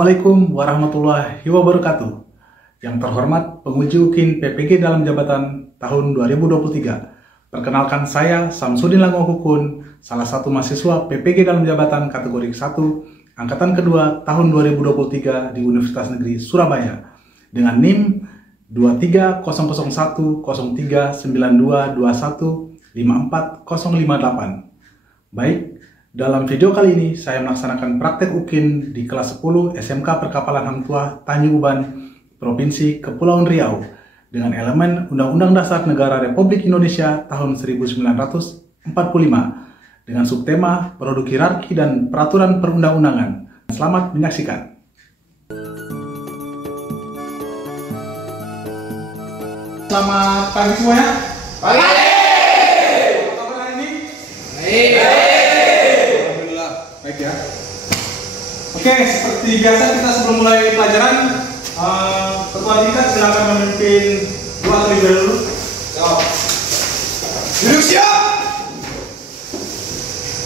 Assalamualaikum warahmatullahi wabarakatuh. Yang terhormat penguji UKIN PPG dalam jabatan tahun 2023. Perkenalkan saya Samsudin Langokukun, salah satu mahasiswa PPG dalam jabatan kategori 1, angkatan kedua tahun 2023 di Universitas Negeri Surabaya. Dengan NIM 230010392215458. Baik. Dalam video kali ini, saya melaksanakan praktek UKIN di kelas 10 SMK Perkapalan Hang Tuah Tanjung Uban, Provinsi Kepulauan Riau, dengan elemen Undang-Undang Dasar Negara Republik Indonesia tahun 1945, dengan subtema Produk Hierarki dan Peraturan Perundang-undangan. Selamat menyaksikan. Selamat pagi semuanya. Pagi. Apa kabar hari ini? Baik. Baik ya. Oke, seperti biasa kita sebelum mulai pelajaran, Ketua Tingkat silakan memimpin doa terlebih dahulu. Siap. Duduk siap.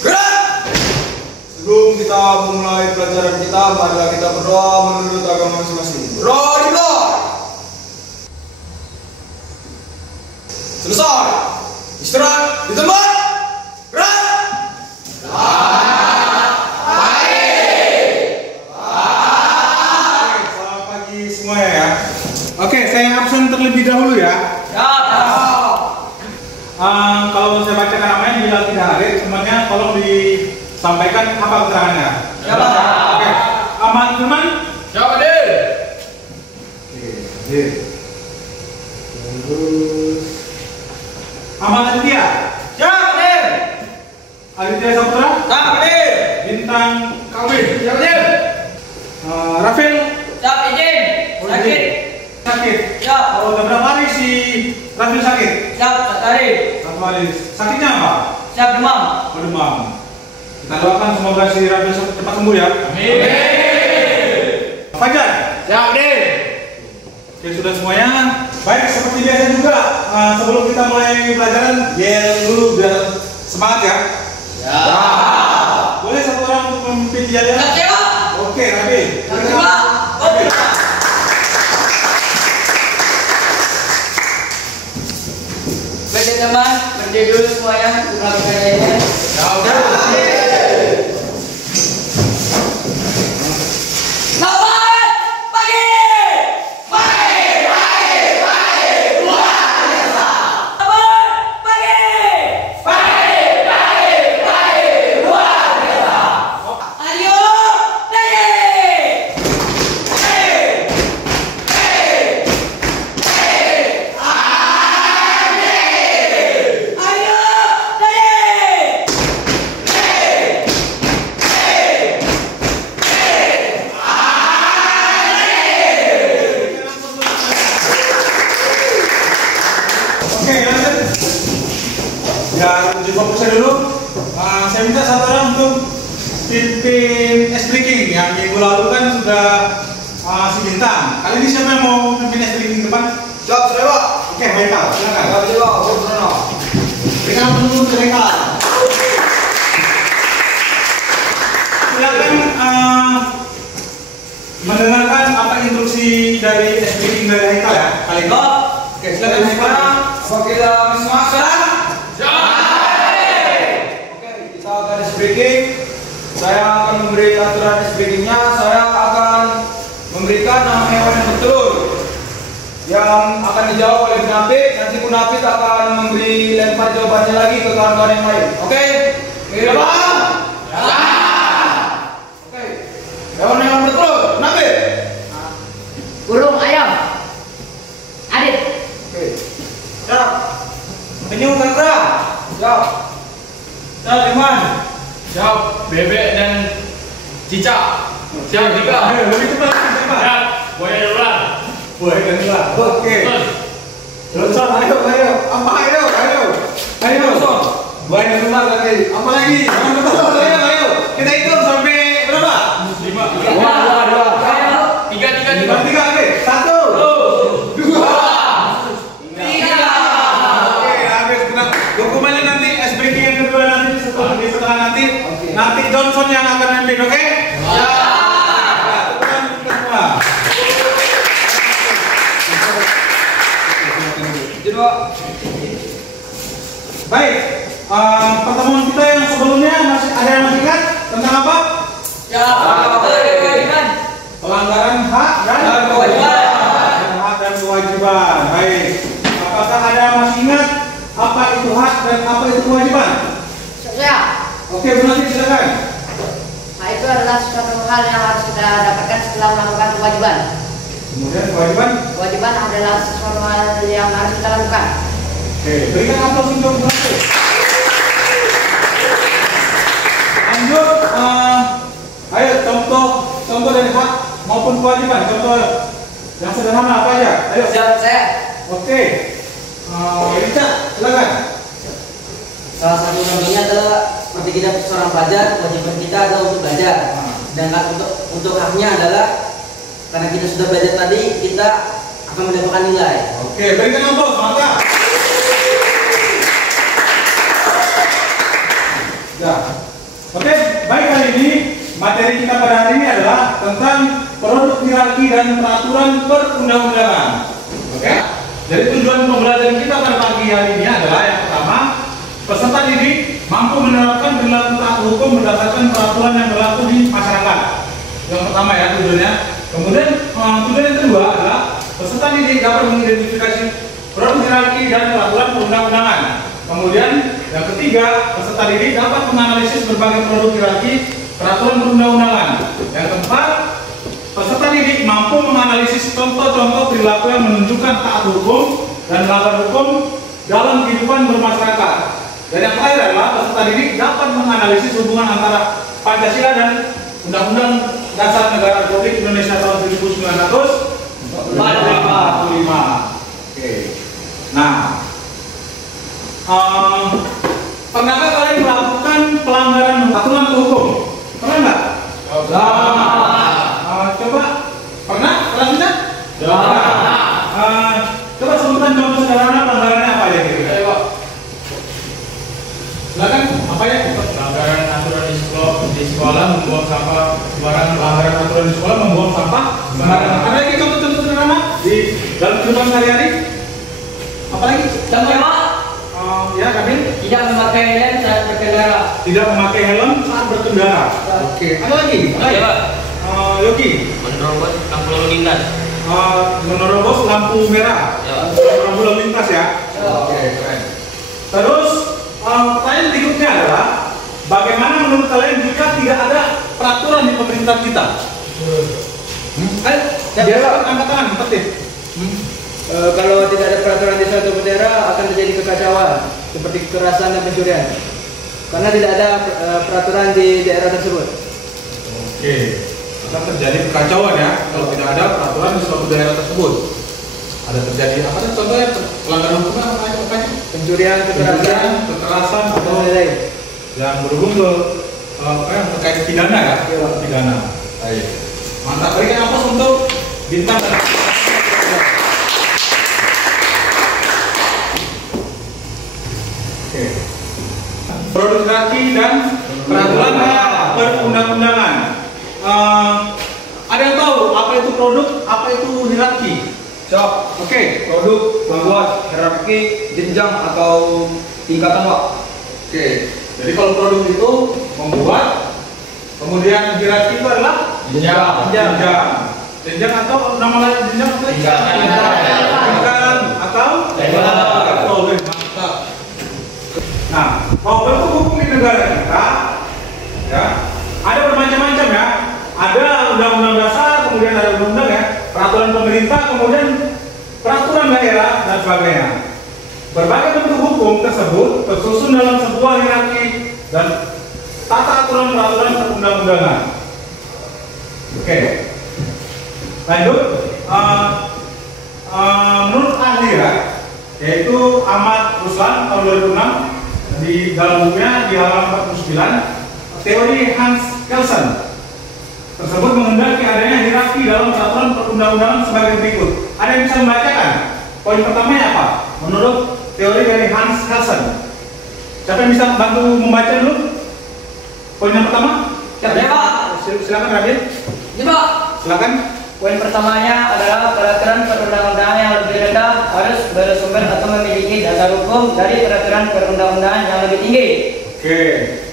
Gerak. Sebelum kita memulai pelajaran kita, marilah kita berdoa menurut agama masing-masing. Berdoa dimulai. Selesai. Istirahat di tempat. Gerak. Oke, saya absen terlebih dahulu ya. Kalau saya bacakan namanya bila tidak hadir, semuanya tolong disampaikan apa keterangannya. Ya, Oke, Aman Firman. Siap, Adil. Oke, hadir. Terus Aman Aditya. Siap, Adil. Aditya Saputra. Siap, Adil. Bintang Kawin. Siap, Adil. Rafael. Siap, izin. Sakit. Sakit. Siap. Udah berapa hari si Rafael sakit? Siap, 1 hari. 1 hari. Sakitnya apa? Siap, demam. Oh, demam. Kita doakan semoga si Rafael cepat sembuh ya. Amin. Fajar. Siap, Adil. Oke, sudah semuanya. Baik, seperti biasa juga, sebelum kita mulai pelajaran, yel dulu biar semangat ya. Ya. Boleh satu orang untuk memimpin jalan? Siap. Oke, Rabi. Oke. Baik teman, berdiri dulu semuanya untuk melakukan nyanyian. Ya udah. Selamat pagi. Pagi, pagi, pagi, luar biasa. Selamat pagi. Pagi, pagi, pagi, luar biasa. Ayo, nyanyi. Oke, lanjut. Biar lebih fokusnya dulu, saya minta satu orang untuk pimpin ice breaking. Yang minggu lalu kan sudah si Bintang. Kali ini siapa yang mau pimpin ice breaking depan? Siap, saya Pak. Oke, Haikal, silakan. Siap, saya Pak. Saya Bruno. Berikan dulu ke Haikal. Silakan mendengarkan apa instruksi dari ice breaking dari Haikal ya kali ini. Oke, silakan Haikal. Apa kita semangat sekarang? Oke, kita akan ice breaking. Saya akan memberi aturan ice breakingnya. Saya akan memberikan nama hewan yang bertelur yang akan dijawab oleh penapit. Nanti penapit akan memberi lempar jawabannya lagi ke kawan-kawan yang lain. Oke? Oke, paham? Ya. Oke. Hewan yang bertelur, penapit. Burung ayam. Adit. Oke. Siap. Penyu kera. Siap. Siap, Iman. Siap, bebek dan cicak. Siap, Dika. Ayo, lebih cepat, lebih cepat. Siap, buaya dan ular. Boleh kan lah. Oke. Terus, Terus, ayo. Apa ayo? Ayo. Buaya dan ular tadi. Apa lagi? Jangan betul. Ayo. Kita hitung sampai berapa? 5. Dua. 3. Tiga lagi. 1, 2, 3. Oke, habis. Dokumennya nanti ice breaking yang kedua nanti setelah nanti Johnson yang akan memimpin, oke? Ya. Nah, Baik, pertemuan kita yang sebelumnya masih ada yang masih ingat tentang apa? Ya, kewajiban. Pelanggaran hak dan kewajiban. Hak dan kewajiban. Baik. Apakah ada yang masih ingat apa itu hak dan apa itu kewajiban? Saya. Oke, Bu Nanti silakan. Hak itu adalah suatu hal yang harus kita dapatkan setelah melakukan kewajiban. Kemudian kewajiban. Kewajiban adalah sesuatu hal yang harus kita lakukan. Oke, berikan aplaus untuk Bu Nanti. Lanjut, ayo contoh dari hak maupun kewajiban. Contoh yang sederhana apa aja? Ayo. Siap, saya. Oke, Richard, silakan. Salah satu contohnya adalah seperti kita seorang pelajar, kewajiban kita adalah untuk belajar. Sedangkan untuk haknya adalah karena kita sudah belajar tadi, kita akan mendapatkan nilai. Oke, berikan aplaus, mantap. Ya. Oke, baik, kali ini materi kita pada hari ini adalah tentang produk hierarki dan peraturan perundang-undangan. Oke. Jadi tujuan pembelajaran kita pada pagi hari ini adalah yang pertama, peserta didik mampu menerapkan perilaku taat hukum berdasarkan peraturan yang berlaku di masyarakat. Yang pertama ya tujuannya. Kemudian tujuan yang kedua adalah peserta didik dapat mengidentifikasi produk hierarki dan peraturan perundang-undangan. Kemudian yang ketiga, peserta didik dapat menganalisis berbagai produk hierarki peraturan perundang-undangan. Yang keempat, peserta didik mampu menganalisis contoh-contoh perilaku yang menunjukkan taat hukum dan melanggar hukum dalam kehidupan bermasyarakat. Dan yang terakhir adalah peserta didik dapat menganalisis hubungan antara Pancasila dan Undang-Undang Dasar Negara Republik Indonesia tahun 1945. Oke. Nah, pernahkah kalian melakukan pelanggaran aturan hukum? Pernah nggak? Coba pernah? Pernah bisa? Coba sebutkan contoh sederhana pelanggarannya apa aja gitu? Silakan, apa ya? Pelanggaran aturan di sekolah membuang sampah sembarangan. Pelanggaran aturan di sekolah membuang sampah sembarangan. Ada lagi contoh-contoh sederhana di dalam kehidupan sehari-hari? Apa lagi? Contohnya, Ya, Kamil. tidak memakai helm saat berkendara. Tidak memakai helm saat berkendara. Oke. Ada lagi? Yogi. Menerobos lampu lalu lintas. Menerobos lampu merah. Lampu lalu lintas ya. Oke, keren. Terus pertanyaan berikutnya adalah bagaimana menurut kalian jika tidak ada peraturan di pemerintah kita? Biar angkat tangan, tertib. Kalau tidak ada peraturan di suatu daerah akan terjadi kekacauan seperti kekerasan dan pencurian karena tidak ada peraturan di daerah tersebut. Oke, akan terjadi kekacauan ya kalau tidak ada peraturan di suatu daerah tersebut. Ada terjadi apa? Contohnya pelanggaran hukum apa aja? Pencurian, kekerasan atau lain-lain yang berhubung ke yang terkait pidana ya? Pidana. Baik. Mantap. Berikan aplaus untuk bintang. Produk hierarki dan peraturan perundang-undangan. Ada yang tahu apa itu produk, apa itu hierarki? Siap. Oke. Produk membuat hierarki jenjang atau tingkatan Pak. Oke. Jadi kalau produk itu membuat, kemudian hierarki itu adalah jenjang atau nama lain jenjang apa? Jenjang atau level. Mantap. Nah, kalau bentuk hukum di negara kita, ya, ada bermacam-macam ya. Ada undang-undang dasar, kemudian ada undang-undang ya, peraturan pemerintah, kemudian peraturan daerah dan sebagainya. Berbagai bentuk hukum tersebut tersusun dalam sebuah hierarki dan tata aturan peraturan perundang-undangan. Oke. Lanjut. Menurut ahli ya, yaitu Ahmad Ruslan tahun 2006 di dalam bukunya di halaman 49, teori Hans Kelsen tersebut menghendaki adanya hierarki dalam peraturan perundang-undangan sebagai berikut. Ada yang bisa membacakan? Poin pertamanya apa? Menurut teori dari Hans Kelsen. Siapa yang bisa bantu membaca dulu? Poin yang pertama? Siapa? Silakan Rabil. Coba. Silakan. Poin pertamanya adalah peraturan perundang-undangan yang lebih rendah harus bersumber atau memiliki dasar hukum dari peraturan perundang-undangan yang lebih tinggi. Oke,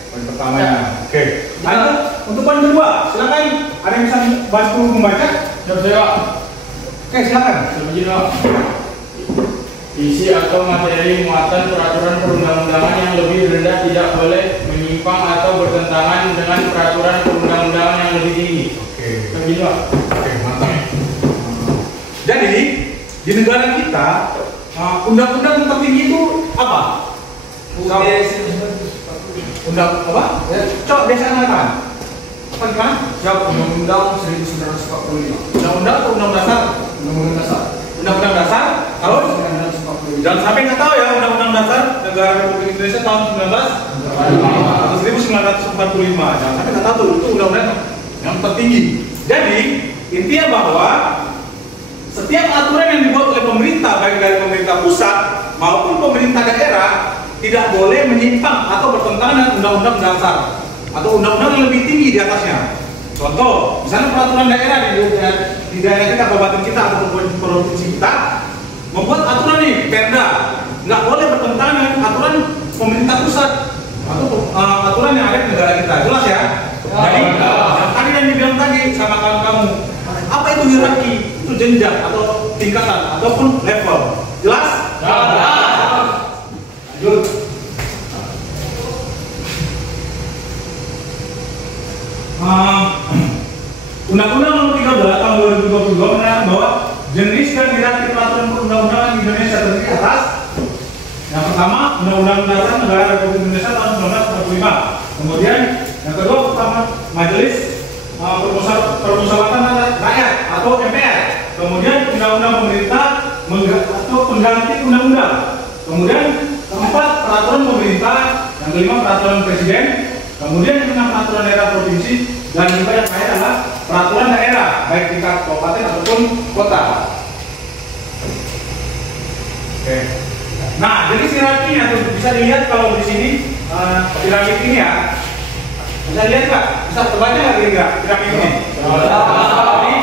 poin pertamanya. Oke. Lanjut untuk poin kedua, silakan. Ada yang bisa bantu membaca? Siap. Oke, silakan. Sebelumnya, isi atau materi muatan peraturan perundang-undangan yang lebih rendah tidak boleh menyimpang atau bertentangan dengan peraturan perundang-undangan yang lebih tinggi. Oke. Sebelumnya. Oke, mantap. Jadi di negara kita undang-undang tertinggi itu apa? Undang apa? Coba biasa kan? Apa gimana? Siap, Undang-Undang 1945. Undang-undang atau undang dasar? Undang-Undang Dasar. Undang-undang dasar tahun? 1945. Jangan sampai nggak tahu ya undang-undang dasar negara Republik Indonesia tahun 1945. Jangan sampai nggak tahu tuh, itu undang-undang yang tertinggi. Jadi intinya bahwa setiap aturan yang dibuat oleh pemerintah, baik dari pemerintah pusat maupun pemerintah daerah, tidak boleh menyimpang atau bertentangan dengan undang-undang dasar atau undang-undang yang lebih tinggi di atasnya. Contoh, misalnya peraturan daerah di daerah kita, kabupaten kita atau provinsi kita membuat aturan nih, perda, nggak boleh bertentangan dengan aturan pemerintah pusat atau aturan yang ada di negara kita. Jelas ya? Jadi, tadi yang dibilang tadi sama kamu, apa itu hierarki? Itu jenjang atau tingkatan ataupun level. Jelas? Lanjut. Undang-Undang Nomor 13 Tahun 2022 menerangkan bahwa jenis dan hierarki peraturan perundang-undangan di Indonesia terdiri atas yang pertama Undang-Undang Dasar Negara Republik Indonesia tahun 1945. Kemudian yang kedua pertama Majelis Permusyawaratan Rakyat atau MPR. Kemudian Undang-Undang Pemerintah atau pengganti undang-undang. Kemudian keempat peraturan pemerintah. Yang kelima peraturan presiden. Kemudian yang keenam peraturan daerah provinsi. Dan juga yang terakhir adalah peraturan daerah baik tingkat kabupaten ataupun kota. Oke. Nah, jadi hierarkinya tuh bisa dilihat kalau di sini piramid ini ya. Bisa lihat nggak? Bisa terbaca nggak kira-kira piramid ini? Jadi,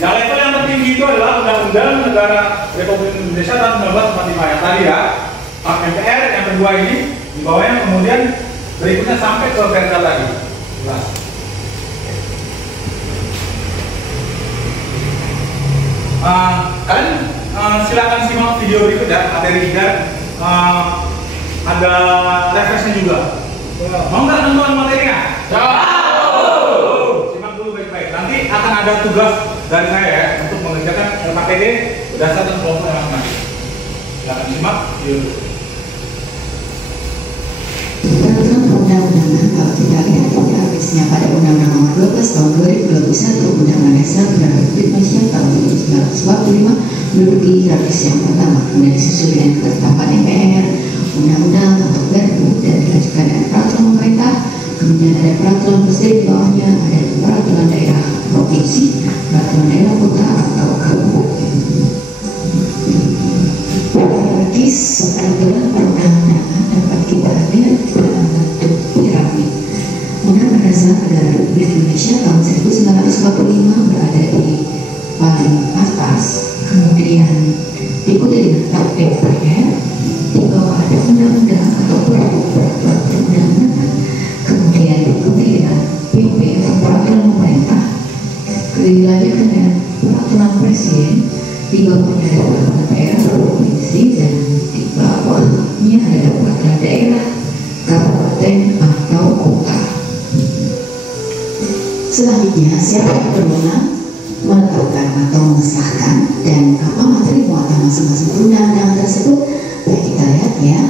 yang level yang tertinggi itu adalah Undang-Undang Negara Republik Indonesia tahun 1945 yang tadi ya. MPR yang kedua ini di bawahnya, kemudian berikutnya sampai ke perda tadi. Jelas. Kalian silakan simak video berikut ya, materi dan ada referensinya juga. Mau nggak nonton materinya? Simak dulu baik-baik. Nanti akan ada tugas dari saya ya untuk mengerjakan LKPD berdasarkan kelompok masing-masing. Silakan simak video. Perundang-undangan kalau kita lihat habisnya pada Undang-Undang Nomor 12 Tahun 2021 Undang-Undang Dasar Negara Republik Indonesia tahun 1945 menduduki lapis yang pertama, kemudian disusul dengan ketetapan MPR, Undang-Undang atau Perpu, dan dilanjutkan dengan peraturan pemerintah, kemudian ada peraturan presiden di bawahnya, ada peraturan daerah provinsi, peraturan daerah kota atau kabupaten. Hierarkis peraturan perundang-undangan dapat kita lihat dalam bentuk piramid. Undang-Undang Dasar Negara Republik Indonesia tahun 1945 berada di paling atas, kemudian diikuti dengan MPR, di bawah ada undang-undang atau peraturan perundang-undangan, kemudian diikuti dengan PP atau peraturan pemerintah, dilanjutkan dengan peraturan presiden, di bawahnya ada peraturan daerah provinsi, dan di bawahnya ada peraturan daerah kabupaten atau kota. Selanjutnya, siapa yang berwenang menetapkan atau mengesahkan dan apa materi muatan masing-masing perundang-undangan tersebut? Baik, kita lihat ya.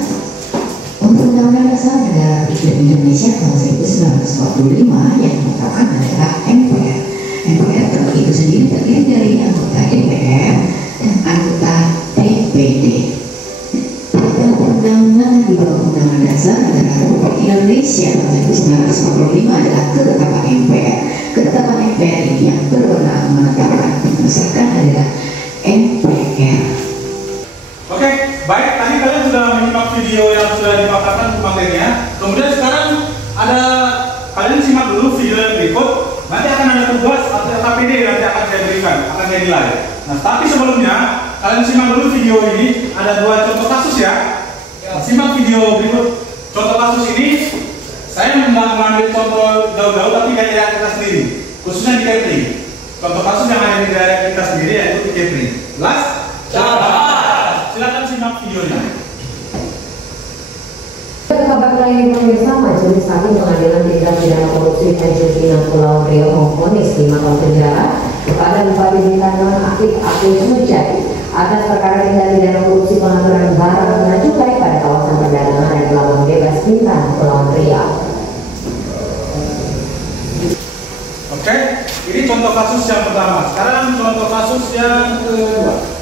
Untuk Undang-Undang Dasar Negara Republik Indonesia tahun 1945 yang menetapkan adalah MPR. MPR itu sendiri terdiri dari anggota DPR dan anggota DPD. Perundang-undangan di bawah Undang-Undang Dasar Negara Republik Indonesia tahun 1945 adalah ketetapan MPR. Ketetapan MPR ini yang berwenang menetapkan dan mengesahkan adalah MPR. Oke, baik. Tadi kalian sudah menyimak video yang sudah dipaparkan untuk materinya. Kemudian sekarang ada kalian simak dulu video yang berikut. nanti akan ada tugas atau KPD nanti akan saya berikan, akan saya nilai. Nah, tapi sebelumnya kalian simak dulu video ini, ada 2 contoh kasus ya. Simak video berikut. Contoh kasus ini saya mengambil contoh jauh-jauh tapi dari daerah kita sendiri, khususnya di Kepri. Contoh kasus yang ada di daerah kita sendiri yaitu di Kepri. Jelas? Silakan simak videonya. Kabar lain pemirsa, Majelis Hakim Pengadilan Tindak Pidana Korupsi Tanjung Pinang Pulau Riau memvonis 5 tahun penjara kepada Bupati Bintan nonaktif Agus Mujadi atas perkara tindak pidana korupsi pengaturan barang dan cukai pada kawasan perdagangan dan pelabuhan bebas Bintan Pulau Riau. Oke, ini contoh kasus yang pertama. Sekarang contoh kasus yang kedua.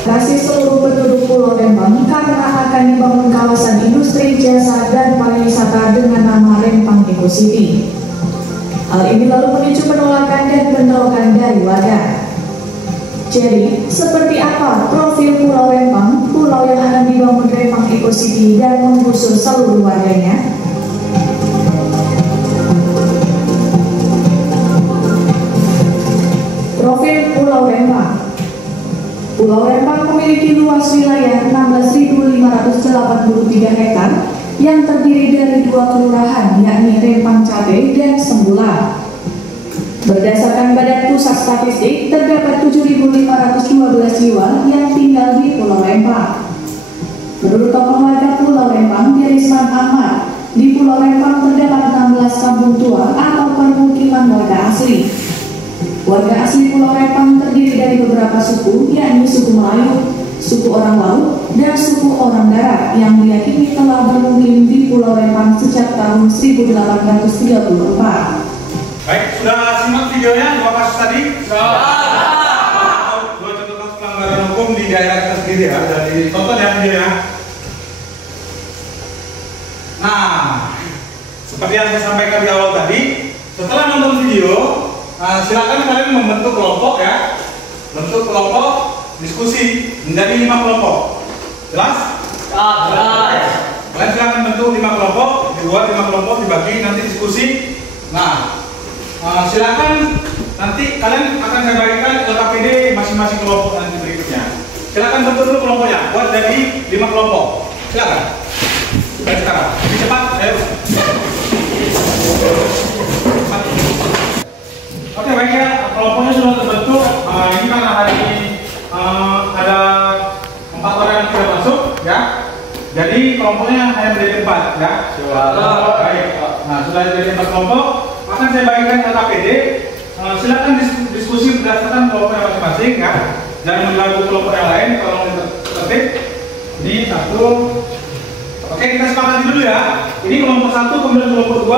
Kasih seluruh penduduk Pulau Rempang karena akan dibangun kawasan industri, jasa, dan pariwisata dengan nama Rempang Eco City. Hal ini lalu memicu penolakan dan penolakan dari warga. Jadi, seperti apa profil Pulau Rempang, pulau yang akan dibangun Rempang Eco City dan menggusur seluruh warganya? Profil Pulau Rempang. Pulau Rempang memiliki luas wilayah 16.583 hektar yang terdiri dari 2 kelurahan yakni Rempang Cabe dan Sembulang. Berdasarkan Badan Pusat Statistik, terdapat 7.512 jiwa yang tinggal di Pulau Rempang. Menurut tokoh warga Pulau Rempang, Dirisman Ahmad, di Pulau Rempang terdapat 16 kampung tua atau permukiman warga asli. Warga asli Pulau Rempang terdiri dari beberapa suku, yakni suku Melayu, suku orang laut, dan suku orang darat yang diyakini telah bermukim di Pulau Rempang sejak tahun 1834. Baik, sudah simak videonya 2 kasus tadi? Sudah. 2 contoh kasus pelanggaran hukum di daerah kita sendiri ya, dari tonton ya videonya. Nah, seperti yang saya sampaikan di awal tadi, setelah nonton video, silakan kalian membentuk kelompok ya, bentuk kelompok diskusi menjadi 5 kelompok. Jelas? Jelas. Kalian silakan bentuk 5 kelompok, dibuat 5 kelompok dibagi nanti diskusi. Nah, silakan nanti kalian akan saya bagikan LKPD masing-masing kelompok nanti berikutnya. Silakan bentuk dulu kelompoknya, buat jadi 5 kelompok. Silakan. Baik sekarang, lebih cepat. Ayo. Oke, baik ya, kelompoknya sudah terbentuk. Ini kan ada 4 orang yang tidak masuk ya. Jadi kelompoknya hanya menjadi 4 ya. Baik. Nah, sudah jadi 4 kelompok, akan saya bagikan LKPD. Silakan diskusi berdasarkan kelompoknya masing-masing ya. Jangan mengganggu kelompok yang lain. Kalau tertib ini 1. Oke, kita sepakati dulu ya. Ini kelompok 1, kemudian kelompok 2,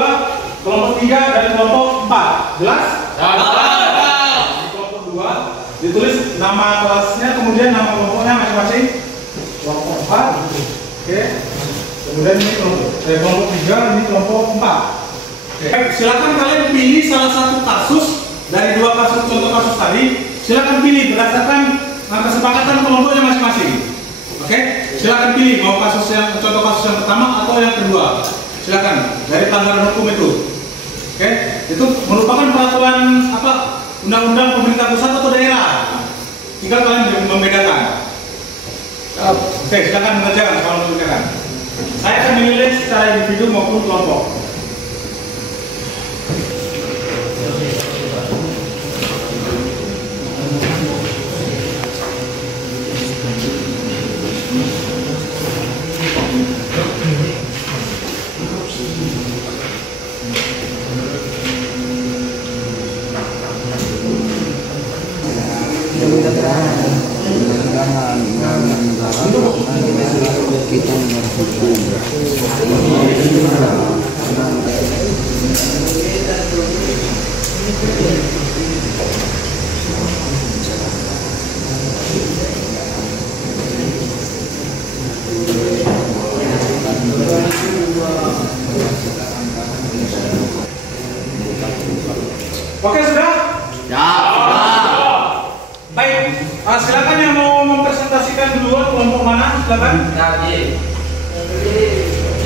kelompok 3, dan kelompok 4. Jelas? Di kelompok 2 ditulis nama kelasnya, kemudian nama kelompoknya masing-masing. Kelompok 4. Oke. Kemudian ini kelompok 3, ini kelompok 4. Oke. Silakan kalian pilih salah satu kasus dari 2 kasus contoh kasus tadi. Silakan pilih berdasarkan kesepakatan kelompoknya masing-masing. Oke, silakan pilih mau kasus yang contoh kasus yang pertama atau yang kedua. Silakan dari pelanggaran hukum itu. Oke, itu merupakan peraturan apa? Undang-undang pemerintah pusat atau daerah. Tinggal kalian membedakan. Oke, silakan mengerjakan kalau mengerjakan. Saya akan menilai secara individu maupun kelompok. Oke, sudah? Ya. Baik, silakan yang mau mempresentasikan duluan kelompok mana, silakan.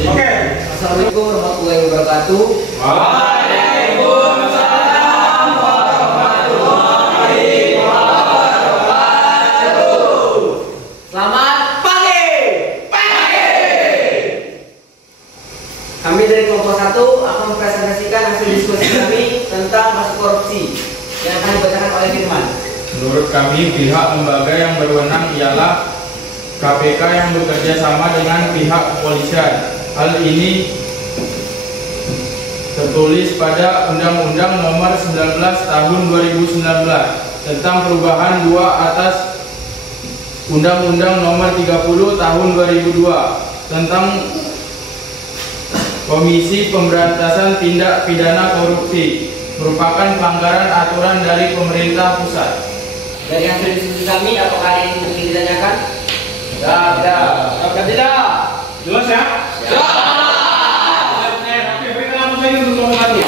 Oke, Assalamualaikum warahmatullahi wabarakatuh. Waalaikumsalam warahmatullahi wabarakatuh. Selamat pagi. Kami dari kelompok 1 akan mempresentasikan hasil diskusi kami tentang kasus korupsi yang akan dibacakan oleh Firman. Menurut kami, pihak lembaga yang berwenang ialah KPK yang bekerja sama dengan pihak kepolisian. Hal ini tertulis pada Undang-Undang Nomor 19 Tahun 2019 tentang perubahan 2 atas Undang-Undang Nomor 30 Tahun 2002 tentang Komisi Pemberantasan Tindak Pidana Korupsi, merupakan pelanggaran aturan dari pemerintah pusat. Dari hasil diskusi kami, apakah ada yang ingin ditanyakan? Tidak. Jelas ya? Oke, berikan apa saja untuk kelompok 1.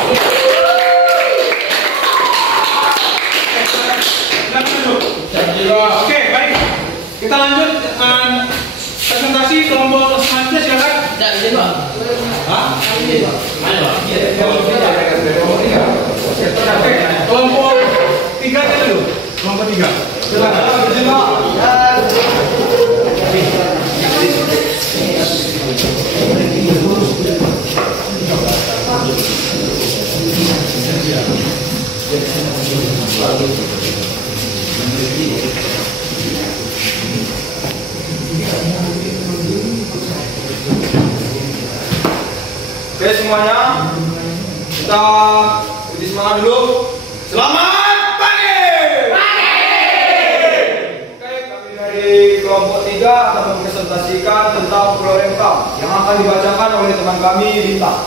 Oke, baik. Kita lanjut presentasi kelompok selanjutnya, silakan. Tidak, izin Pak. Hah? Izin Pak. Oke, kelompok 3 aja dulu. Kelompok 3. Silakan. Oke semuanya, kita uji semangat dulu. Selamat pagi. Oke, kami dari kelompok 3 akan mempresentasikan tentang Pulau Rempang yang akan dibacakan oleh teman kami Bintang.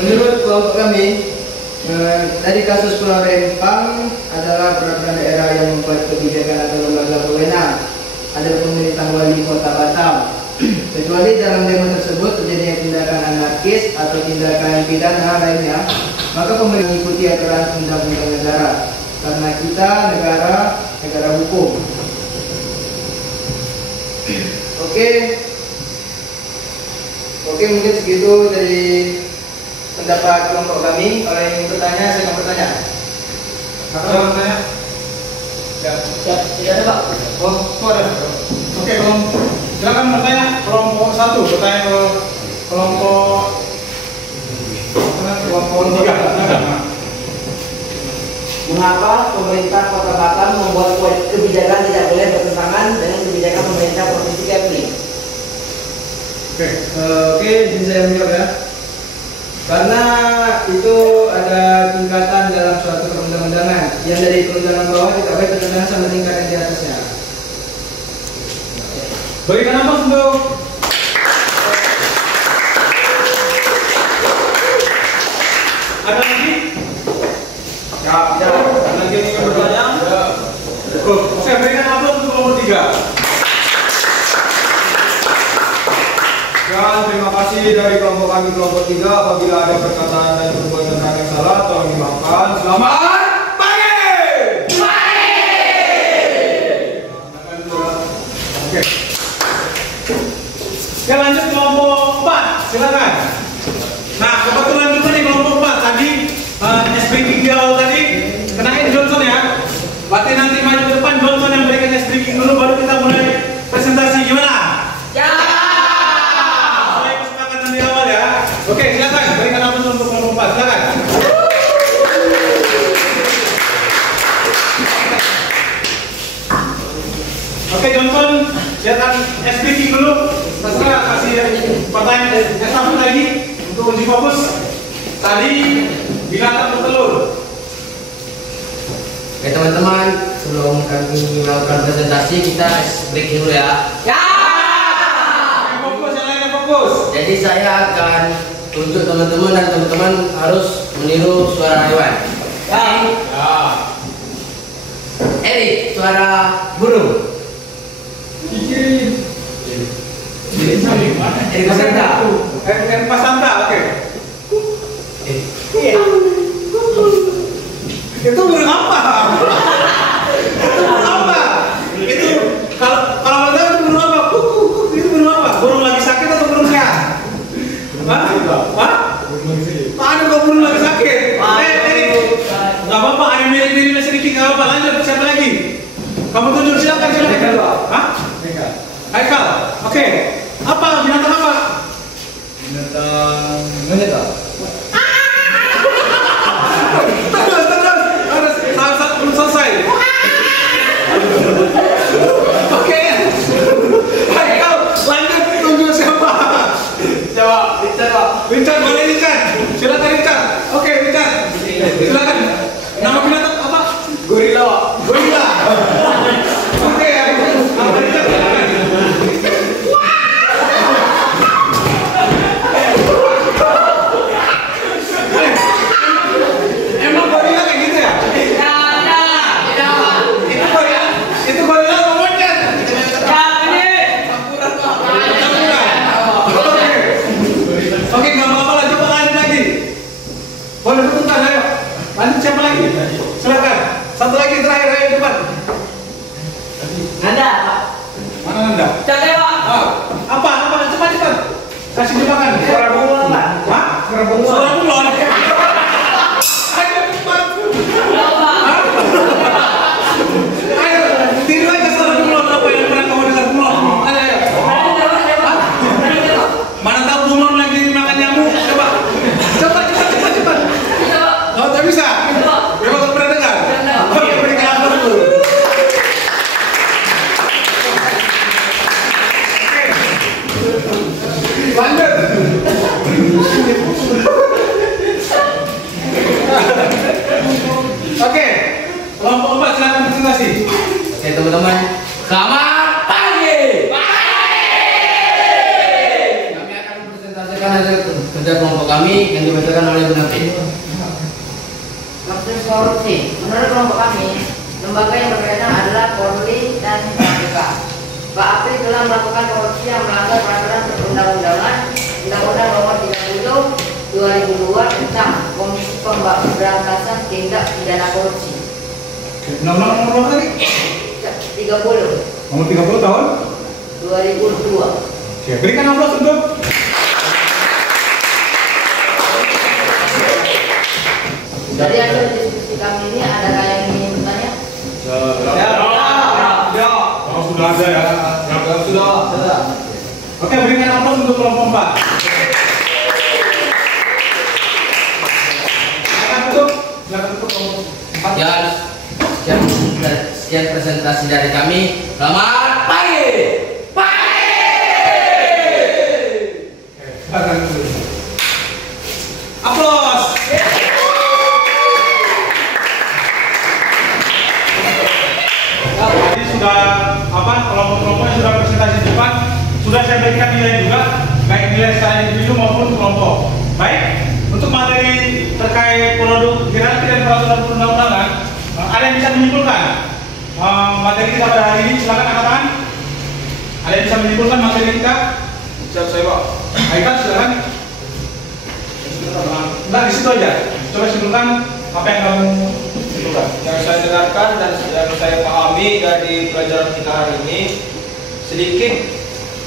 Menurut kelompok kami, dari kasus Pulau Rempang adalah peraturan daerah yang membuat kebijakan atau lembaga berwenang adalah pemerintah wali kota Batam. Kecuali dalam demo tersebut terjadi tindakan anarkis atau tindakan pidana lainnya, maka pemerintah mengikuti aturan undang-undang negara. Karena kita negara hukum. Oke, mungkin segitu dari pendapat kelompok kami. Kalau yang ingin bertanya, saya akan bertanya. Siapa yang bertanya? Tidak ada Pak. Oh, ada. Oke, silakan bertanya kelompok 1, bertanya ke kelompok 3. Mengapa pemerintah Kota Batam membuat kebijakan tidak boleh bertentangan dengan kebijakan pemerintah Provinsi Kepri? Oke, izin saya menjawab ya. Karena itu ada tingkatan dalam suatu perundang-undangan yang dari perundangan bawah tidak baik bertentangan sama tingkatan di atasnya. Berikan apa untuk ada lagi? Ya, ada lagi yang ingin bertanya? Oke, berikan apa untuk kelompok 3. Dan terima kasih dari kelompok kami kelompok 3. Apabila ada perkataan dan perbuatan yang salah, tolong dimaafkan. Selamat pagi. Oke. Oke, lanjut kelompok 4, silakan. Nah, kebetulan juga nih kelompok 4 tadi speaking di awal tadi kenalin Johnson ya. Berarti nanti maju ke depan Johnson yang berikan speaking dulu, baru kita mulai presentasi, gimana? Ya. Mulai kesepakatan di awal ya. Oke, silakan berikan apa untuk kelompok 4, silakan. Oke, Johnson, silakan speaking dulu. Terserah kasih pertanyaan satu lagi untuk uji fokus. Tadi binatang bertelur. Oke teman-teman, sebelum kami melakukan presentasi kita break dulu ya. Ya. Fokus, yang lainnya fokus. Jadi saya akan tunjuk teman-teman dan teman-teman harus meniru suara hewan. Ya. Eri, suara burung. Eri Pasanta. Pasanta, oke. Iya. Itu burung apa? Itu burung apa? Itu kalau betul itu burung apa? Itu burung apa? Burung lagi sakit atau burung sehat? nggak apa, lanjut. Siapa lagi? Kamu tunjuk, silakan. Hah? Haikal. Oke. Apa? Binatang apa? Binatang monyet Pak. Terus. Harus salah belum selesai. Oke. Haikal, lanjut. Tunjuk siapa? Jawab, Richard Pak. Richard, boleh Richard. Silakan Richard. Oke, Richard. Silakan. Nama binatang apa? Gorila Pak. Gorila. Oke, apa Richard? Silakan. Emang gorila kayak gitu ya? Itu gorila atau monyet? Oke, nggak apa-apa lah, coba lanjut lagi. Boleh bentar, ayo. Lanjut siapa lagi? Silakan. Satu lagi terakhir, ayo cepat. Nanda, Pak. Mana Nanda? Cate, Pak. Apa? Cepat. Kasih jebakan. Suara bunglon, Pak. Hah? Suara bunglon. Ayo cepat. Hah? Ayo, tiru aja suara bunglon. Apa yang pernah kamu dengar bunglon? Ayo. Hah? Mana tahu bunglon lagi makan nyamuk? Coba. Cepat. Oh, tak bisa? Memang nggak pernah dengar? Oke, berikan aplaus dulu. Lanjut. Oke, kelompok 4 silakan presentasi. Oke teman-teman, selamat pagi. Kami akan mempresentasikan hasil kerja kelompok kami yang dibacakan oleh Bu Nafi. Maksud korupsi, menurut kelompok kami, lembaga yang berkaitan adalah Polri dan KPK. Pak Apri telah melakukan korupsi yang melanggar peraturan perundang-undangan Undang-Undang Nomor 30 2002 tentang Komisi Pemberantasan Tindak Pidana Korupsi. Nomor berapa tadi? 30 Nomor 30 tahun 2002. Oke, berikan aplaus untuk Dari hasil diskusi kami ini, adakah yang ingin bertanya? Oh, sudah ada ya. Sudah. Oke, berikan aplaus untuk kelompok 4. Silakan tutup kelompok 4. Sekian presentasi dari kami. Selamat pagi. Silakan tutup. Aplaus. Tadi sudah kelompok-kelompoknya sudah presentasi cepat, sudah saya berikan nilai juga, baik nilai secara individu maupun kelompok. Baik, untuk materi terkait produk hierarki dan peraturan perundang-undangan, ada yang bisa menyimpulkan materi kita pada hari ini? Silakan angkat tangan. Ada yang bisa menyimpulkan materi kita? Siap saya Pak. Haikal, silakan. Enggak, di situ aja. Coba simpulkan apa yang kamu simpulkan. Yang saya dengarkan dan yang saya pahami dari pelajaran kita hari ini, sedikit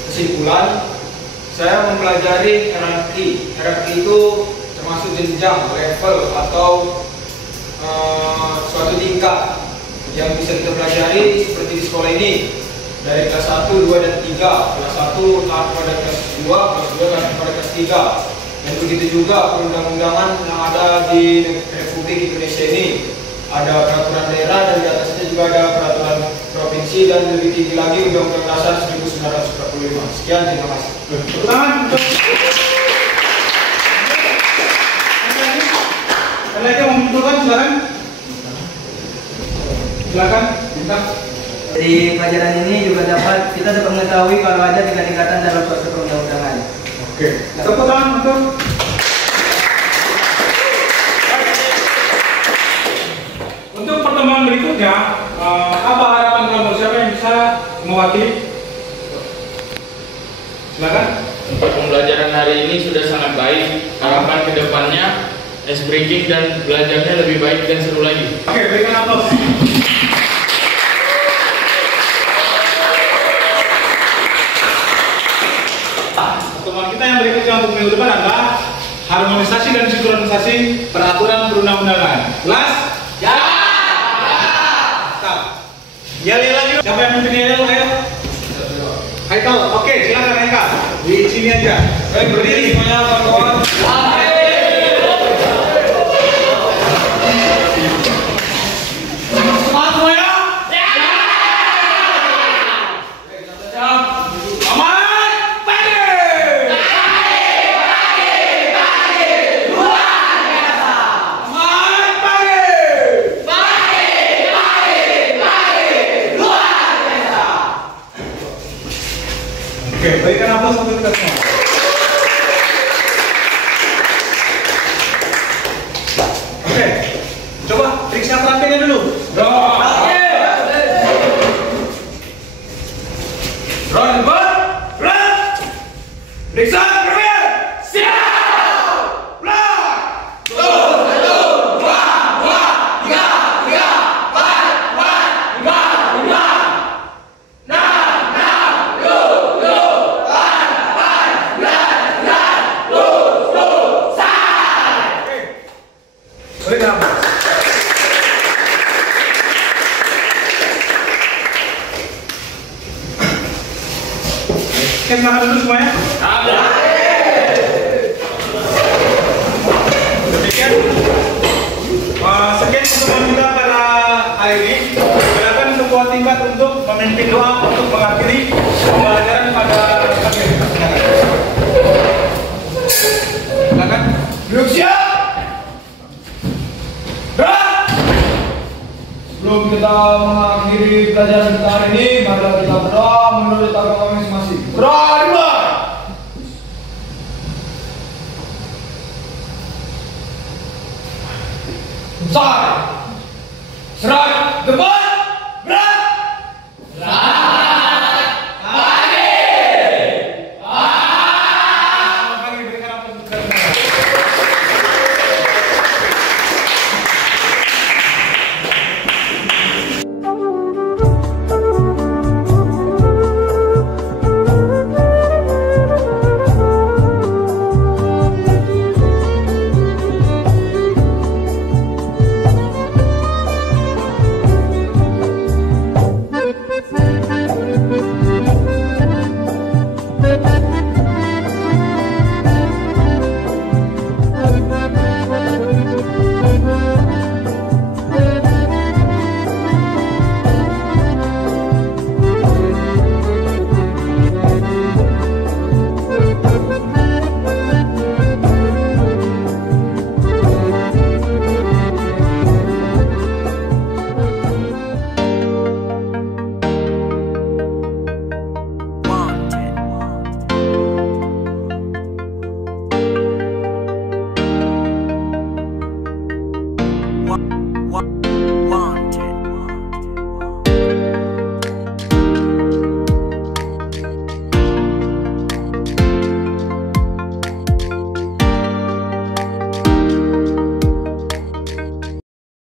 kesimpulan, saya mempelajari hierarki. Hierarki itu termasuk jenjang, level atau suatu tingkat yang bisa kita pelajari seperti di sekolah ini, dari kelas 1, 2, dan 3. Kelas 1 tahap pada kelas 2, kelas 2 tahap pada kelas 3. Dan begitu juga perundang-undangan yang ada di Republik Indonesia ini. Ada peraturan daerah dan di atasnya juga ada peraturan provinsi dan lebih tinggi lagi Undang-Undang Dasar 1945. Sekian, terima kasih. Tepuk tangan untuk ada lagi yang mau menyimpulkan, silakan. Silakan, minta. Dari pelajaran ini juga kita dapat mengetahui kalau ada tingkatan dalam suatu perundang-undangan. Oke, tepuk tangan untuk pertemuan berikutnya. Apa harapan kamu? Siapa yang bisa mewakili? Silakan. Untuk pembelajaran hari ini sudah sangat baik. Harapan kedepannya ice breaking dan belajarnya lebih baik dan seru lagi. Oke, berikan aplaus. Pertemuan kita yang berikutnya untuk minggu depan adalah harmonisasi dan sinkronisasi peraturan perundang-undangan. Kelas? Ya. meja. Baik, berdiri semuanya kawan-kawan. Oke, berikan aplaus untuk kita semua. Oke, coba periksa perampingan dulu. Periksa perampingan. Siap. Oke, silakan dulu semuanya. Demikian sekian pertemuan kita pada hari ini. Silakan semua tingkat untuk memimpin doa untuk mengakhiri pembelajaran pada hari ini. Silakan. Duduk siap. Sebelum kita mengakhiri pelajaran kita hari ini,